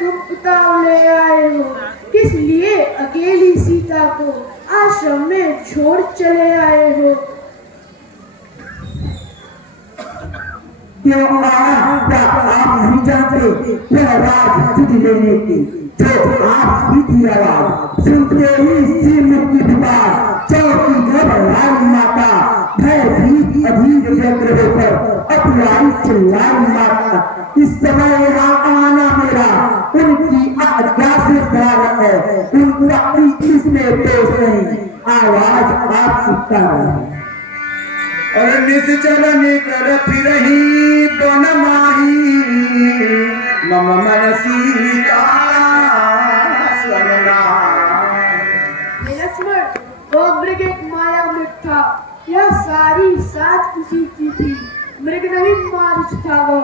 तुम उतावले आए हो? किस लिए अकेली सीता को आश्रम में छोड़ चले आए हो? क्यों क्या आप नहीं जानते यह आवाज सिद्ध लेने की? जो आप ही थी आवाज सुनते ही सिर मुक्ति पुकार चौकी जब रानी माता भयभीत अधीर व्यग्र होकर अपराई चिल्लाई माता। इस समय यहाँ आना मेरा उनकी आज्ञा से कारण है, उनका इसमें दोष नहीं। आवाज आपकी कारण है। और निश्चल निकर फिरही बन माही मम मन सीता लक्ष्मण, वो मृग एक माया मृग था। यह सारी साज उसी की थी। मृग नहीं मारिच था वह,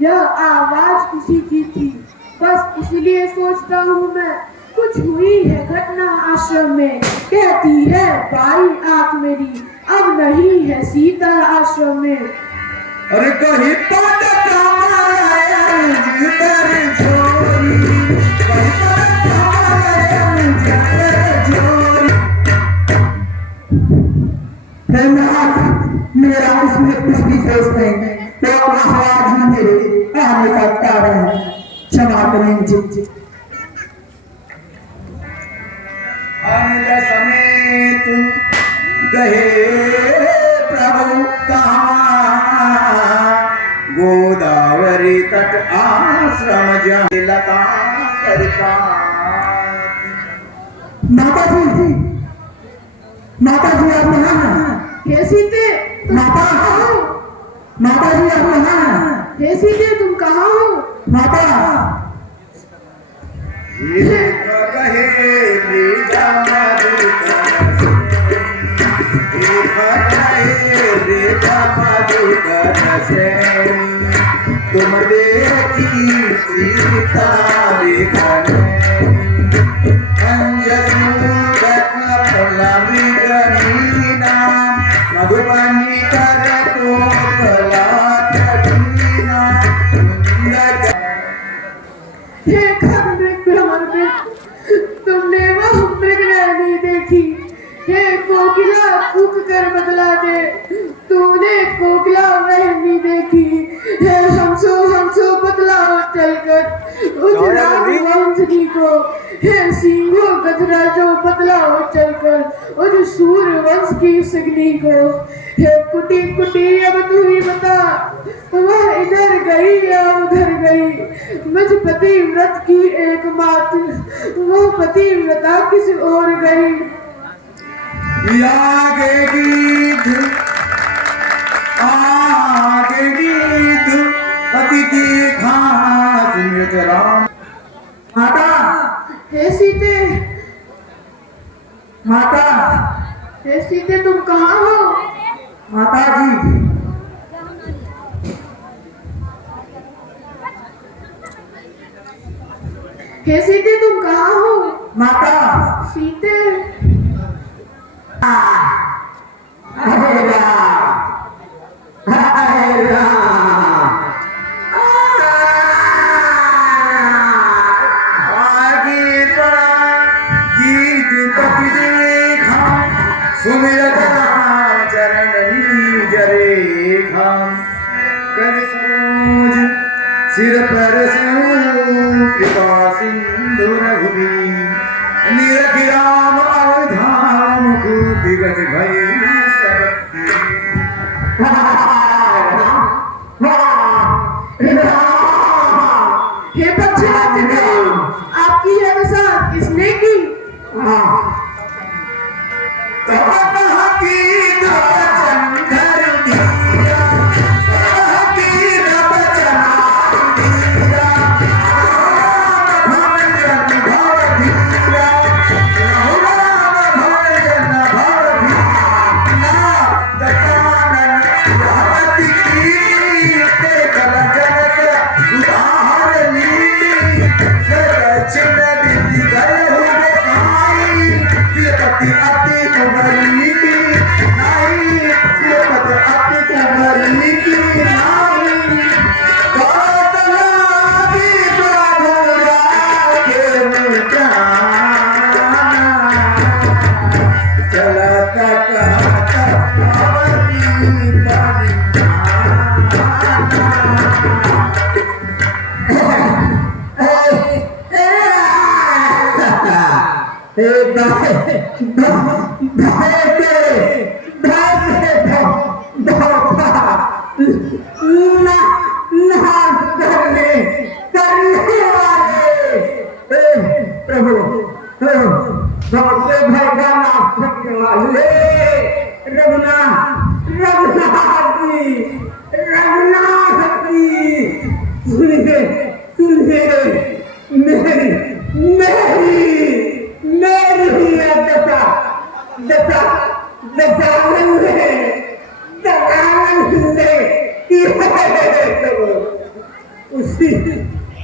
यह आवाज उसी की थी। बस इसलिए सोचता हूँ मैं, कुछ हुई है घटना आश्रम में। कहती है बारी आंख मेरी, अब नहीं है सीता आश्रम में। अरे कहीं मेरा उसमें कुछ भी दोष नहीं, तो आवाज ही मेरे आने का कारण है। क्षमा करेंगे। समेत गहे प्रभु कहाँ गोदावरी तट आश्रम जहाँ लता करता। माता जी आप कहाँ हैं? हे सीते, तुम माता कहाँ हो? माता जी आप कहाँ हैं? हे सीते, तुम कहाँ हो? माता तुम देखी सीता मधुबनी कर को तुमने वह मृग नहीं देखी। हे कोकिला कूक कर बदला दे, तूने कोकिला नहीं देखी। हे हमसो बदलाओ चलकर उस राम वंशनी को। हे सिंहो गजराजो बदलाओ चलकर उस सूर वंश की सगनी को। हे कुटी कुटी अब तू ही बता, वह इधर गई या उधर गई। मुझ पतिव्रत की एकमात्र वह पतिव्रता किसी और गई। आगे गीत पति देखा सुमित राम। माता हे सीते, माता हे सीते, तुम कहाँ हो? माता जी हे सीते, तुम कहाँ हो? माता सीते, अरे राम गीत पति देखा सुमिरत राम चरण नीज रेखा। कर सूझ सिर पर कृपा सिंधु रघुबीर निरखि राम अवधान मुख विगत भई हे पक्षी, आपकी यह दशा किसने की?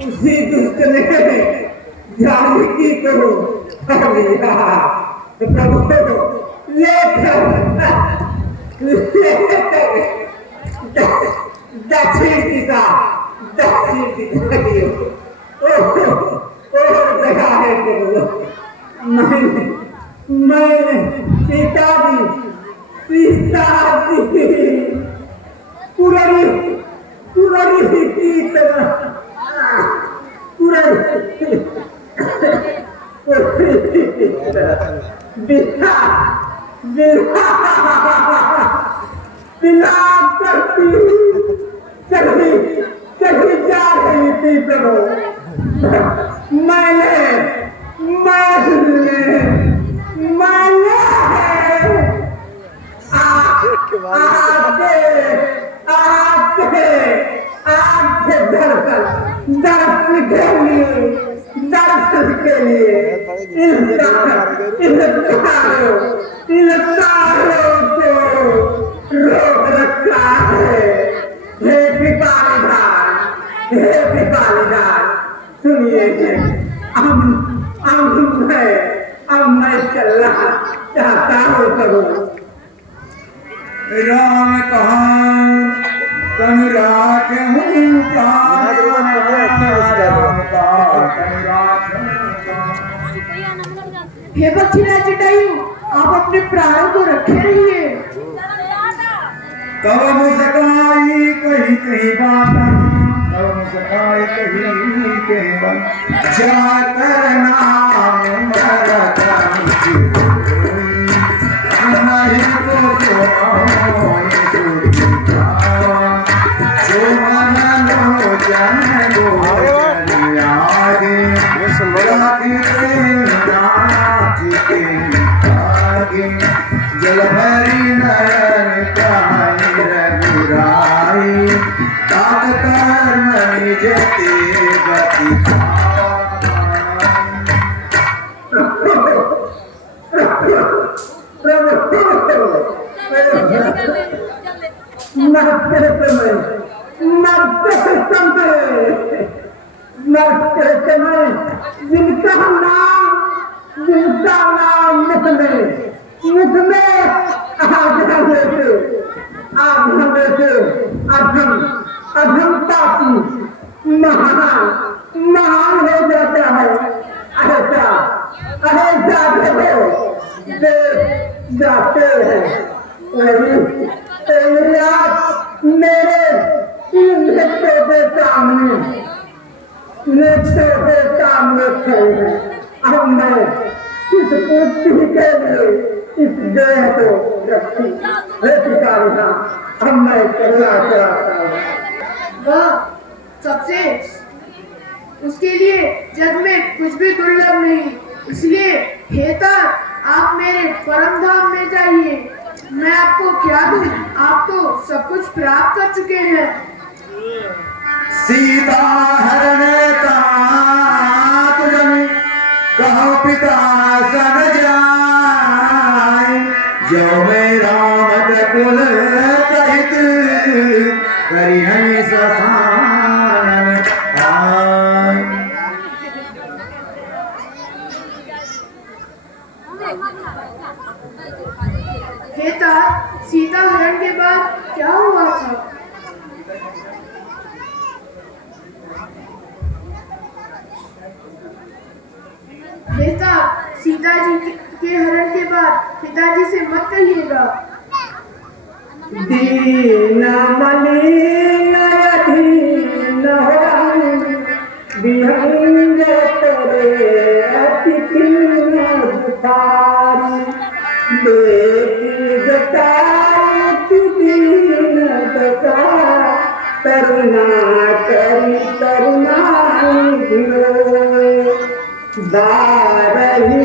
उसी दुष्ट ने जाने की करो प्रभु दक्षिण दिशा जगह है मैं सीता जी पुरानी की तरह चली जा रही थी प्रभु मैंने दर्शन के लिए रोक रखा है। हे पिपालीदार सुनिए अब मैं चलना चाहता हूँ प्रभु। राम कहा तन राख हूँ हे पक्षीराज जटायु, आप अपने प्राणों को रखे रहिए। तब मुस्काई कही बात जाकर नाम जल भरी नयन पाई रघुराई तात कर्म निज ते गति महान हो जाता है। जाते हैं मेरे नेत्रों के सामने खड़े हैं। अब मैं इस पुष्टि के लिए इस देह को रखी अब मैं चलना चाहता हूँ। वह सबसे उसके लिए जग में कुछ भी दुर्लभ नहीं, इसलिए हे तात, आप मेरे परम धाम में जाइए। मैं आपको क्या दूं, आप तो सब कुछ प्राप्त कर चुके हैं। सीता हरण तात जन कहो पिता सन जाय जो मैं राम कुल कहित करिहनि ससानन आय। हे तात, सीता हरण के बाद क्या हुआ था? हे तात, सीता जी के हरण के बाद पिताजी से मत कहिएगा। दीन मलिन अधीन विहंग तोरे अतिथि करुणा करी करुणाई गिरो बारही